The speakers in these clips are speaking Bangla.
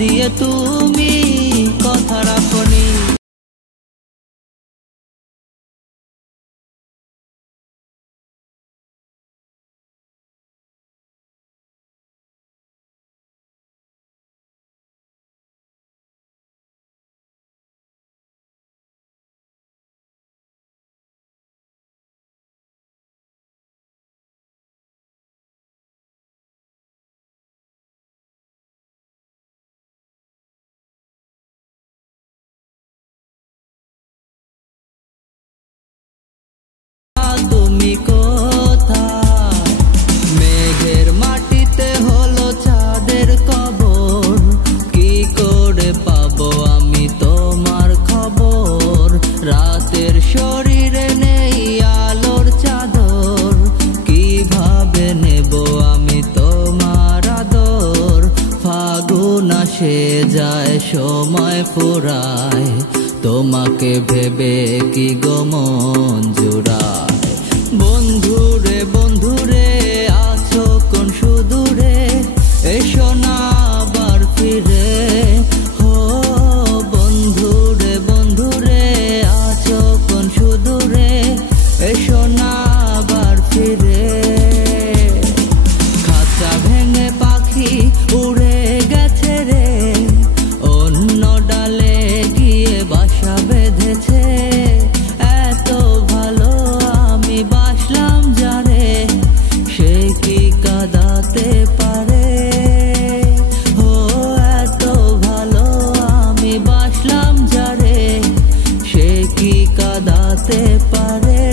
দিয়ে তুমি কথা রাখনি। তুমি কোথায়? মেঘের মাটিতে হলো চাঁদের কবর, কি করে পাবো আমি তোমার খবর? রাতের শরীরে নেই আলোর চাদর, কিভাবে নেব আমি তোমার আদর? ফাগুন আসে যায় সময় ফুরায়, তোমাকে ভেবে কি গো মন জুড়ায়? বন্ধুরে বন্ধুরে আছো কোন সুদূরে, এসো না আবার ফিরে। হো বন্ধুরে বন্ধুরে আছো কোন সুদূরে, এসো না আবার ফিরে। খাঁচা ভেঙে পাখি উড়ে গেছে রে, অন্য ডালে গিয়ে বাসা বেঁধেছে। এত ভালো আমি বাসলাম যারে, সে কি কাঁদাতে পারে? ও এত ভালো আমি বাসলাম যারে, সে কি কাঁদাতে পারে?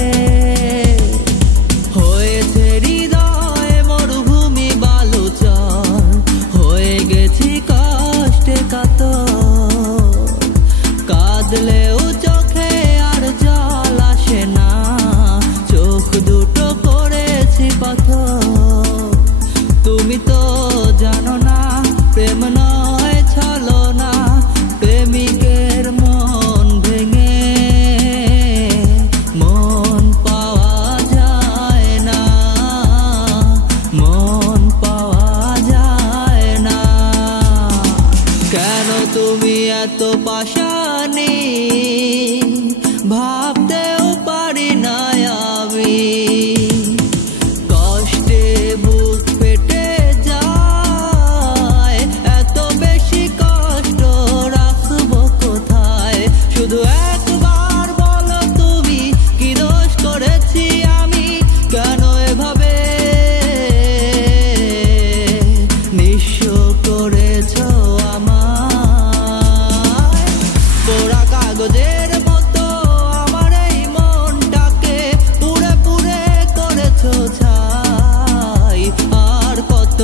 হয়েছে হৃদয় মরুভূমি বালুচর, হয়ে গেছি কষ্টে কাতর। কাঁদলেও চোখে আর জল আসে না, চোখ দুটো করেছি পাথর। তুমি তো জানো না প্রেম নয় ছলনা, প্রেমিকের মন ভেঙে মন পাওয়া যায় না, মন পাওয়া যায় না। কেন তুমি এত পাশানি, ভাবতেও পারি না আমি। কষ্টে বুক ফেটে যায়, এত বেশি কষ্ট রাখবো কোথায়? শুধু একবার বলো তুমি কি দোষ করেছি আমি, কেন এভাবে নিঃস্ব করেছো আমায়? পোড়া কাগজের মতো আমার এই মনটাকে পুড়ে পুড়ে করেছো ছাই। আর কত